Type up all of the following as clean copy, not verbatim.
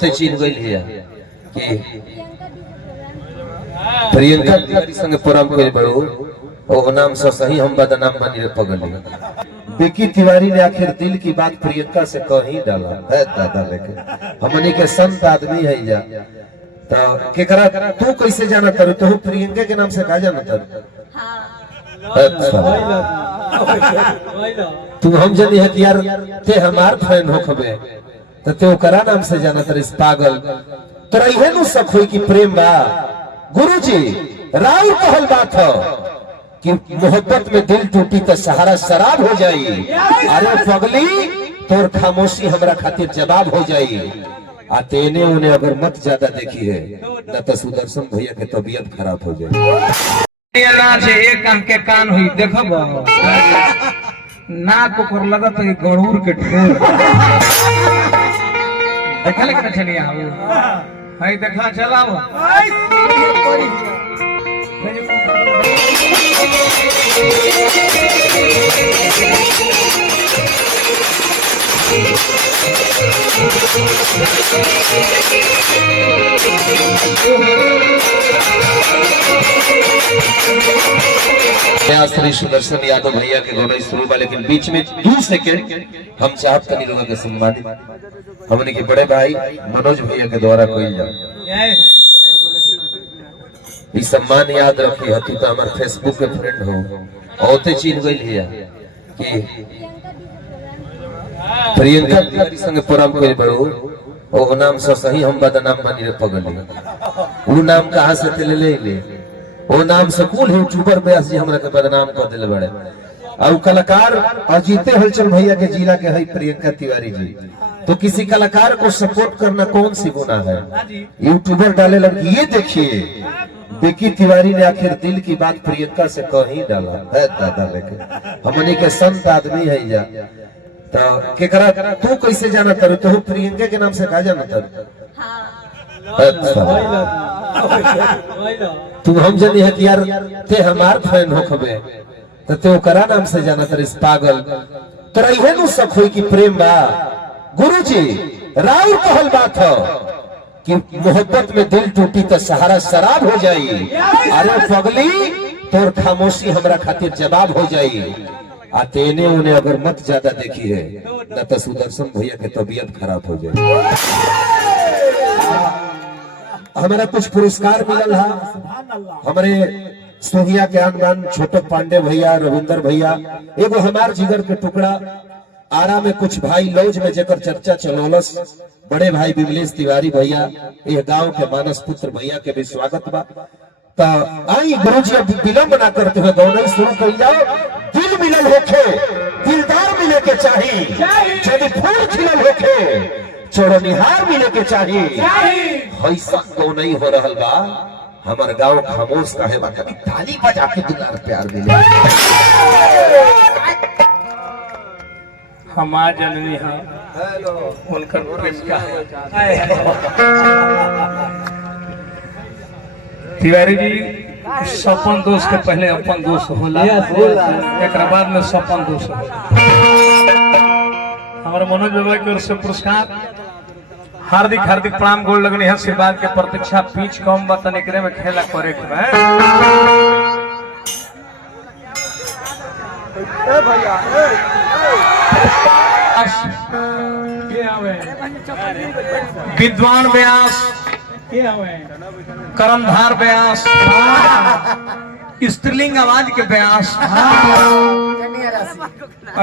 से चीन गई है कि प्रियंका तिवारी संग प्रोग्राम कोई बड़ो ओ नाम से सही हम बदनाम बनी रे पगली। विकी तिवारी ने आखिर दिल की बात प्रियंका से कह ही डाला है दादा लेके हमनी के संत आदमी है जा तो केकरा तू कैसे जाना तर तू प्रियंका के नाम से का जाना तर। अच्छा तू हम जानी है कि यार ते हमार फैन हो खबे तो ते ओकरा नाम से जाना तर इस पागल तोरा इहे नु शक होई कि प्रेम बा। गुरुजी राव कहल बात हो कि मोहब्बत में दिल टूटी तो सहारा शराब हो जाई। अरे पगली तोर खामोशी हमरा खातिर जवाब हो जाई। आ तेने उन्हें अगर मत ज्यादा देखी है न तो सुदर्शन भैया के तबीयत खराब हो जाए। एक कान के कान हुई देखब नाक ऊपर लगत है गड़ूर के ठोर देखले के छनिया हई देखा चलाओ श्री सुदर्शन यादव भैया के गौरव शुरू बा लेकिन बीच में 2 सेकंड हम चाहत तनी लोगों के सम्मानित हमने के बड़े भाई मनोज भैया के द्वारा कोई जा ई सम्मान याद रखी हती तो हमार फेसबुक के फ्रेंड हो औते चीन गई है कि प्रियंका तिवारी संग प्रोग्राम कोई बड़ो ओ नाम से सही हम बदनाम बनी रे पगली। वो नाम कहां से ले वो नाम से कौन यूट्यूबर व्यास जी हमरा के बदनाम कर दिले बड़े और कलाकार अजीते हलचल भैया के जिला के है प्रियंका तिवारी जी। तो किसी कलाकार को सपोर्ट करना कौन सी गुनाह है। यूट्यूबर डाले लड़की ये देखिए विकी तिवारी ने आखिर दिल की बात प्रियंका से कह ही डाला है दादा लेके हमनी के संत आदमी है जा तो केकरा तू कैसे जाना तर तू प्रियंका के नाम से का जाना तर। अच्छा तू हम जानी है कि यार ते हमार फैन हो खबे तो ते ओकरा नाम से जाना तर इस पागल तोरा इहे नु शक होई कि प्रेम बा। गुरुजी राव कहल बात हो कि मोहब्बत में दिल टूटी तो सहारा शराब हो जाई। अरे पगली तोर खामोशी हमरा खातिर जवाब हो जाई। आ तेने उन्हें अगर मत ज्यादा देखी है न तो सुदर्शन भैया के तबीयत खराब हो जाए। हमारा कुछ पुरस्कार मिलल है हमारे सोहिया के आनबान छोटक पांडे भैया रविंदर भैया एगो हमार जिगर के टुकड़ा आरा में कुछ भाई लौज में जेकर चर्चा चलौलस बड़े भाई विमलेश तिवारी भैया ये गांव के मानस पुत्र भैया के भी स्वागत बा। आई गुरुजी अब विलंब ना करते हुए गौनई शुरू कर जाओ। दिल मिलल होखे दिलदार मिले के चाहिए यदि फूल खिलल होखे चोरनिहार मिले के चाहिए। ऐसा गौनई हो रहल बा हमार गांव खामोश काहे बा कभी ताली बजा के दुलार प्यार मिले। हमार जननी है उनकर प्रेम का तिवारी जी सपन दोस्त के पहले अपन दोस्त होला एक बाद में सपन दोस्त हमारे मनोज बाबा की ओर से पुरस्कार हार्दिक हार्दिक प्रणाम गोल लगने है आशीर्वाद के प्रतीक्षा पीछ कम बतन एकरे में खेला करे विद्वान व्यास कर्मधार व्यास स्त्रीलिंग आवाज के व्यास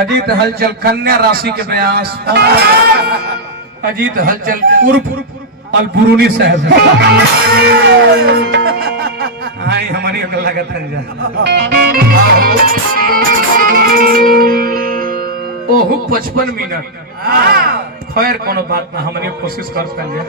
अजीत हलचल कन्या राशि के व्यास अजीत हलचल उर्फ अलपुरुनी साहब आई हमारी लागत है ओहु 55 मिनट खैर कोनो बात ना हमनी कोशिश करते हैं